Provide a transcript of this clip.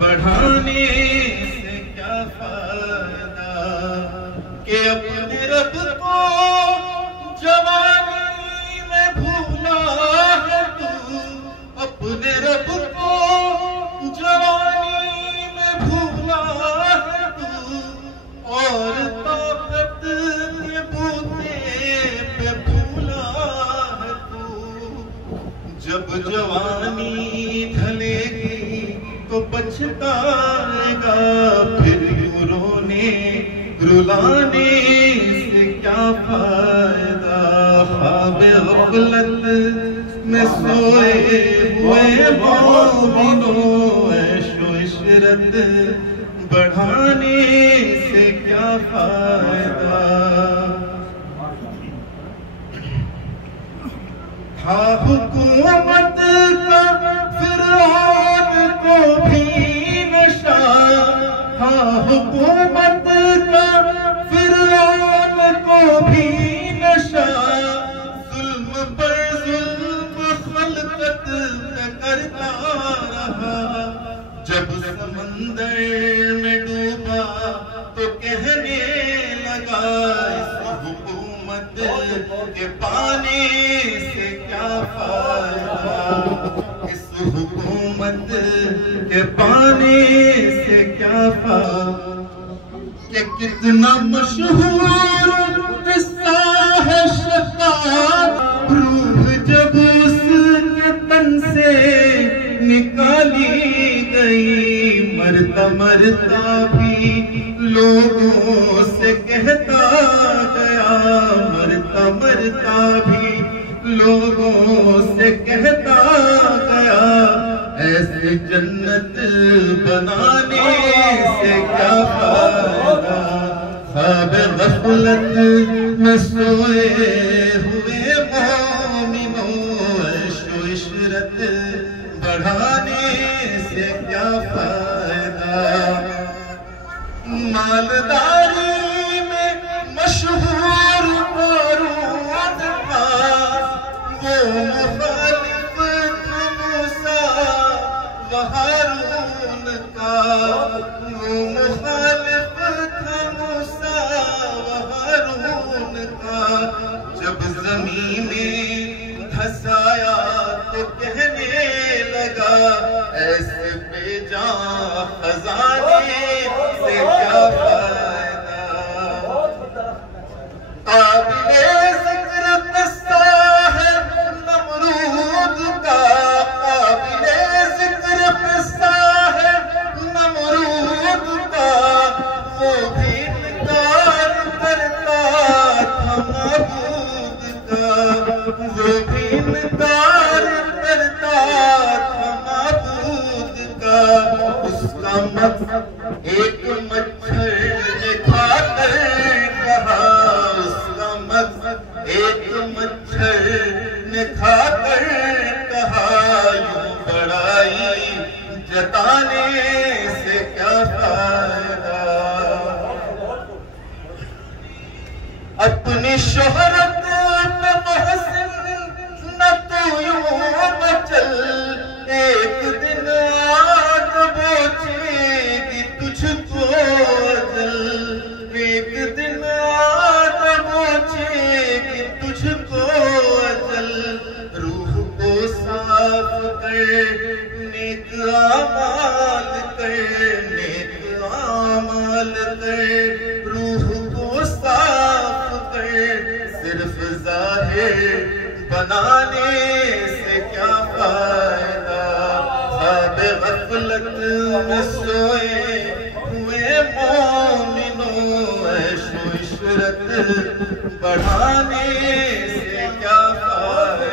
बढ़ाने से क्या फायदा कि अपने रब को जवानी में भूला है तू, अपने रब को जवानी में भूला है तू, और ताकत के बूते पे भूला है तू। जब जवानी ढलेगी तो पछताएगा, फिर यूं रोने रुलाने से क्या फायदा। ख्वाब ग़फ़लत में सोए हुए मोमिनों, ऐशो इशरत बढ़ाने से क्या फायदा। था हुकूमत का फिरौन को भी नशा, था हुकूमत का फिरौन को भी नशा, जुल्म पर जुल्म खल्क़त पे करता रहा। जब समंदर में डूबा तो कहने लगा, इस हुकूमत के पाने से क्या फायदा, इस हुकूमत के पाने से क्या फायदा। कि कितना मशहूर किस्सा है शैतान, रूह जब उसके तन से निकाली गई, मरता मरता भी लोगों से कहता गया, मरता मरता भी लोगों से कहता गया, ऐसे जन्नत बनाने से क्या फायदा। ख्वाब ग़फ़लत में सोए हुए मोमिनों, ऐशो इशरत बढ़ाने से क्या फायदा। मालदारी में मशहूर क़ारून था, वो मुखालिफ था मूसा व हारून का, वो मुखालिफ था मूसा व हारून का। जब ज़मीन में धंसाया तो कहने लगा, ऐसे बेजान खजाने से क्या फायदा। काबिले ज़िक्र किस्सा है नमरूद का, काबिले ज़िक्र किस्सा है नमरूद का, वो भी इनकार करता था माबूद का, वो भी इनकार करता था माबूद का। उसका मत एक मच्छर ने खाकर कहा, उसका मत एक मच्छर ने खाकर कहा, यूं बड़ाई जताने से क्या फायदा। अपनी शोहरत में महसिन न तो यूं मचल, एक दिन आग बोझेगी तुझको अजल, एक दिन आग बोझेगी तुझको अजल। रूह को साफ कर नेक आमाल कर, नेक आमाल कर, रूह को साफ कर, सिर्फ ज़ाहिर बनाने से क्या फायदा। ख्वाब ग़फ़लत में सोए हुए मोमिनों, ऐशो इशरत बढ़ाने से क्या फायदा।